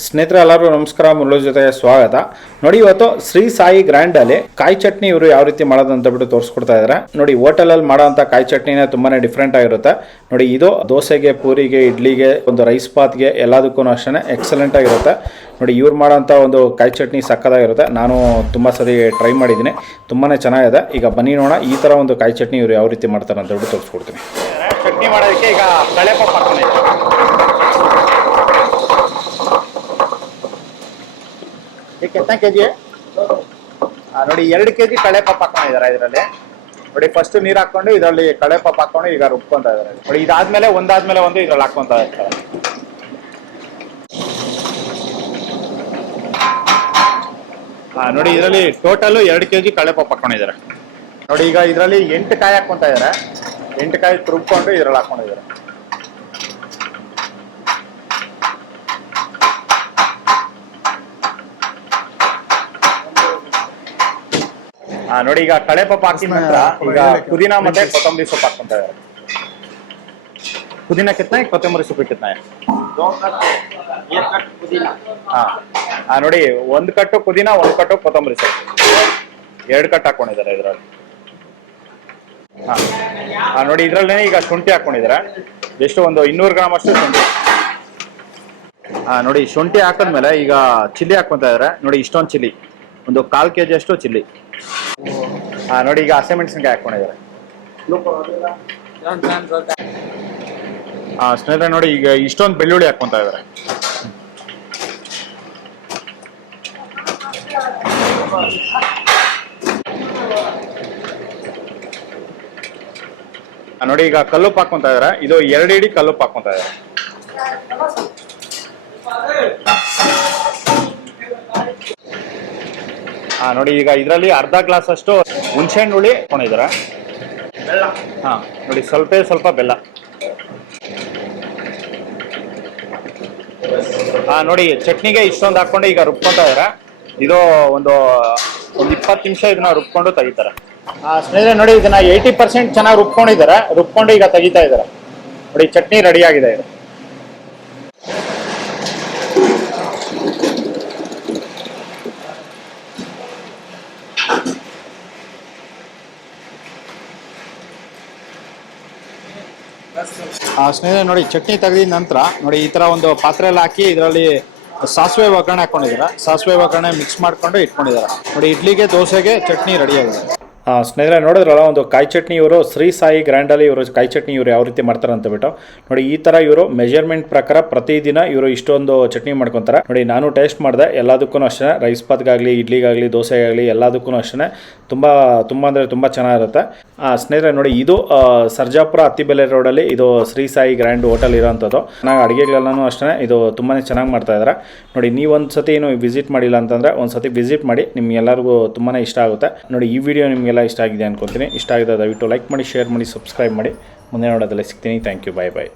ಸ್ನೇಹಿತರೆ ಎಲ್ಲರೂ ನಮಸ್ಕಾರ. ಮುರಳಿ ಜೊತೆ ಸ್ವಾಗತ. ನೋಡಿ, ಇವತ್ತು ಶ್ರೀ ಸಾಯಿ ಗ್ರ್ಯಾಂಡ್ ಅಲ್ಲಿ ಕಾಯಿ ಚಟ್ನಿ ಇವರು ಯಾವ ರೀತಿ ಮಾಡೋದು ಅಂತ ಬಿಟ್ಟು ತೋರಿಸ್ಕೊಡ್ತಾ ಇದ್ದಾರೆ. ನೋಡಿ, ಹೋಟೆಲ್ ಅಲ್ಲಿ ಮಾಡೋಂಥ ಕಾಯಿ ಚಟ್ನಿನೇ ತುಂಬಾನೇ ಡಿಫ್ರೆಂಟ್ ಆಗಿರುತ್ತೆ. ನೋಡಿ, ಇದು ದೋಸೆಗೆ, ಪೂರಿಗೆ, ಇಡ್ಲಿಗೆ, ಒಂದು ರೈಸ್ ಬಾತ್ಗೆ ಎಲ್ಲದಕ್ಕೂ ಅಷ್ಟೇ ಎಕ್ಸಲೆಂಟ್ ಆಗಿರುತ್ತೆ. ನೋಡಿ, ಇವ್ರು ಮಾಡೋಂಥ ಒಂದು ಕಾಯಿ ಚಟ್ನಿ ಸಕ್ಕದಾಗಿರುತ್ತೆ. ನಾನು ತುಂಬ ಸರಿ ಟ್ರೈ ಮಾಡಿದ್ದೀನಿ, ತುಂಬಾ ಚೆನ್ನಾಗಿದೆ. ಈಗ ಬನ್ನಿ ನೋಡೋಣ ಈ ಥರ ಒಂದು ಕಾಯಿ ಚಟ್ನಿ ಇವರು ಯಾವ ರೀತಿ ಮಾಡ್ತಾರೆ ಅಂತ ಬಿಟ್ಟು ತೋರಿಸ್ಕೊಡ್ತೀನಿ. ಚಟ್ನಿ ಮಾಡೋದಕ್ಕೆ ಈಗ ಕಳೆಪಪ್ಪ कितना के जी है? ನೋಡಿ 2 kg ಕಳೆಪಪ್ಪ ಹಾಕೊಂಡಿದ್ದಾರೆ ಇದರಲ್ಲಿ. ನೋಡಿ, ಫಸ್ಟ್ ನೀರು ಹಾಕೊಂಡು ಇದರಲ್ಲಿ ಕಳೆಪಪ್ಪ ಹಾಕೊಂಡು ಈಗ ರುಬ್ಕೊಂತ ಇದ್ದಾರೆ. ನೋಡಿ, ಇದಾದ್ಮೇಲೆ ಒಂದಾದ್ಮೇಲೆ ಒಂದು ಇದ್ರಲ್ಲಿ ಹಾಕೊಂತ ಇರ್ತಾರೆ. ನೋಡಿ, ಇದರಲ್ಲಿ ಟೋಟಲ್ 2 kg ಕಳೆಪಪ್ಪ ಹಾಕೊಂಡಿದ್ದಾರೆ. ನೋಡಿ, ಈಗ ಇದರಲ್ಲಿ 8 ಕಾಯಿ ಹಾಕೊಂತ ಇದ್ದಾರೆ. 8 ಕಾಯಿ ರುಬ್ಕೊಂಡು ಇದ್ರಲ್ಲಿ ಹಾಕೊಂಡಿದ್ದಾರೆ. ನೋಡಿ, ಈಗ ಕಳೆಪಪ್ಪ ಹಾಕಿದ ನಂತರ ಈಗ ಪುದೀನ ಮತ್ತೆ ಕೊತ್ತಂಬರಿ ಸೊಪ್ಪು ಹಾಕೊಂತ ಇದ್ದಾರೆ. ಪುದೀನ ಕಿತ್ನಾ ಕೊತ್ತಂಬರಿ ಸೊಪ್ಪು ಕಿತ್ನಾ? ನೋಡಿ, 1 ಕಟ್ಟು ಪುದೀನ, 1 ಕಟ್ಟು ಕೊತ್ತಂಬರಿ ಸೊಪ್ಪು, 2 ಕಟ್ಟು ಹಾಕೊಂಡಿದ್ದಾರೆ ಇದರಲ್ಲಿ. ನೋಡಿ, ಇದ್ರಲ್ಲೇ ಈಗ ಶುಂಠಿ ಹಾಕೊಂಡಿದ್ದಾರೆ. ಎಷ್ಟು ಒಂದು 200 ಗ್ರಾಮ್ ಅಷ್ಟು ಶುಂಠಿ. ನೋಡಿ, ಶುಂಠಿ ಹಾಕಿದ್ಮೇಲೆ ಈಗ ಚಿಲ್ಲಿ ಹಾಕೊಂತ ಇದ್ದಾರೆ. ನೋಡಿ, ಇಷ್ಟೊಂದು ಚಿಲ್ಲಿ, ಒಂದು 1/4 kg ಅಷ್ಟು ಚಿಲ್ಲಿ. ನೋಡಿ, ಈಗ ಹಸಿಮೆಣಸಿನಕಾಯಿ ಹಾಕೊಂಡಿದ್ದಾರೆ. ಸ್ನೇಹಿತರೆ ನೋಡಿ, ಈಗ ಇಷ್ಟೊಂದು ಬೆಳ್ಳುಳ್ಳಿ ಹಾಕೊಂತ ಇದ್ದಾರೆ. ನೋಡಿ, ಈಗ ಕಲ್ಲುಪ್ಪು ಹಾಕೊಂತ ಇದ್ದಾರೆ. ಇದು 2 ಇಡಿ ಕಲ್ಲುಪ್ಪು ಹಾಕೊಂತ ಇದ್ದಾರೆ. ನೋಡಿ, ಈಗ ಇದರಲ್ಲಿ ಅರ್ಧ ಗ್ಲಾಸ್ ಅಷ್ಟು ಹುಣಸೆಹಣ್ಣು ಹುಳಿ ಹಾಕೊಂಡಿದ್ದಾರೆ. ನೋಡಿ, ಸ್ವಲ್ಪ ಬೆಲ್ಲ. ನೋಡಿ, ಚಟ್ನಿಗೆ ಇಷ್ಟೊಂದು ಹಾಕೊಂಡು ಈಗ ರುಬ್ಕೊಂತ ಇದ್ದಾರೆ. ಇದು ಒಂದು 20 ನಿಮಿಷ ಇದನ್ನ ರುಬ್ಕೊಂಡು ತೆಗಿತಾರೆ. ಸ್ನೇಹಿತರೆ ನೋಡಿ, ಇದನ್ನ 80% ಚೆನ್ನಾಗಿ ರುಬ್ಕೊಂಡಿದ್ದಾರೆ. ರುಬ್ಕೊಂಡು ಈಗ ತೆಗಿತಾ ಇದ್ದಾರೆ. ನೋಡಿ, ಚಟ್ನಿ ರೆಡಿ ಆಗಿದೆ ಇದು. ಸ್ನೇಹಿತರೆ ನೋಡಿ, ಚಟ್ನಿ ತೆಗೆದ ನಂತರ ನೋಡಿ ಈ ತರ ಒಂದು ಪಾತ್ರೆಯಲ್ಲಿ ಹಾಕಿ ಇದರಲ್ಲಿ ಸಾಸಿವೆ ಒಗ್ಗರಣೆ ಹಾಕೊಂಡಿದ್ದಾರೆ. ಸಾಸಿವೆ ಒಗ್ಗರಣೆ ಮಿಕ್ಸ್ ಮಾಡ್ಕೊಂಡು ಇಟ್ಕೊಂಡಿದ್ದಾರೆ. ನೋಡಿ, ಇಡ್ಲಿಗೆ, ದೋಸೆಗೆ ಚಟ್ನಿ ರೆಡಿ ಆಗಿದೆ. ಸ್ನೇಹಿತರೆ ನೋಡಿದ್ರಲ್ಲ, ಒಂದು ಕಾಯಿ ಚಟ್ನಿ ಇವರು ಶ್ರೀ ಸಾಯಿ ಗ್ರ್ಯಾಂಡಲ್ಲಿ ಇವರು ಕಾಯಿ ಚಟ್ನಿ ಇವರು ಯಾವ ರೀತಿ ಮಾಡ್ತಾರೆ ಅಂತ ಬಿಟ್ಟು. ನೋಡಿ, ಈ ಥರ ಇವರು ಮೆಜರ್ಮೆಂಟ್ ಪ್ರಕಾರ ಪ್ರತಿದಿನ ಇವರು ಇಷ್ಟೊಂದು ಚಟ್ನಿ ಮಾಡ್ಕೊತಾರೆ. ನೋಡಿ, ನಾನು ಟೇಸ್ಟ್ ಮಾಡಿದೆ. ಎಲ್ಲದಕ್ಕೂ ಅಷ್ಟೇ, ರೈಸ್ ಬಾತ್ಗಾಗಲಿ, ಇಡ್ಲಿಗಾಗಲಿ, ದೋಸೆಗಾಗಲಿ ಎಲ್ಲದಕ್ಕೂ ಅಷ್ಟೇ ತುಂಬ ಅಂದರೆ ತುಂಬ ಚೆನ್ನಾಗಿರುತ್ತೆ. ಸ್ನೇಹಿತರೆ ನೋಡಿ, ಇದು ಸರ್ಜಾಪುರ ಅತ್ತಿಬೆಲೆ ರೋಡಲ್ಲಿ ಇದು ಶ್ರೀ ಸಾಯಿ ಗ್ರ್ಯಾಂಡ್ ಹೋಟೆಲ್ ಇರೋಂಥದ್ದು. ಚೆನ್ನಾಗಿ ಅಡುಗೆಗಳೆಲ್ಲನೂ ಅಷ್ಟೇ ಇದು ತುಂಬಾ ಚೆನ್ನಾಗಿ ಮಾಡ್ತಾ ಇದ್ದಾರೆ. ನೋಡಿ, ನೀವೊಂದು ಸತಿ ಏನು ವಿಸಿಟ್ ಮಾಡಿಲ್ಲ ಅಂತಂದರೆ ಒಂದು ಸತಿ ವಿಸಿಟ್ ಮಾಡಿ, ನಿಮ್ಗೆಲ್ಲರಿಗೂ ತುಂಬಾ ಇಷ್ಟ ಆಗುತ್ತೆ. ನೋಡಿ, ಈ ವಿಡಿಯೋ ನಿಮಗೆ ಇಷ್ಟ ಆಗಿದೆ ಅನ್ಕೊಂತೀನಿ. ಇಷ್ಟ ಆಗಿದೆ ದಯವಿಟ್ಟು ಲೈಕ್ ಮಾಡಿ, ಶೇರ್ ಮಾಡಿ, ಸಬ್ಸ್ಕ್ರೈಬ್ ಮಾಡಿ. ಮುಂದೆ ನೋಡೋದಲ್ಲೇ ಸಿಗ್ತೀನಿ. Thank you. ಬಾಯ್.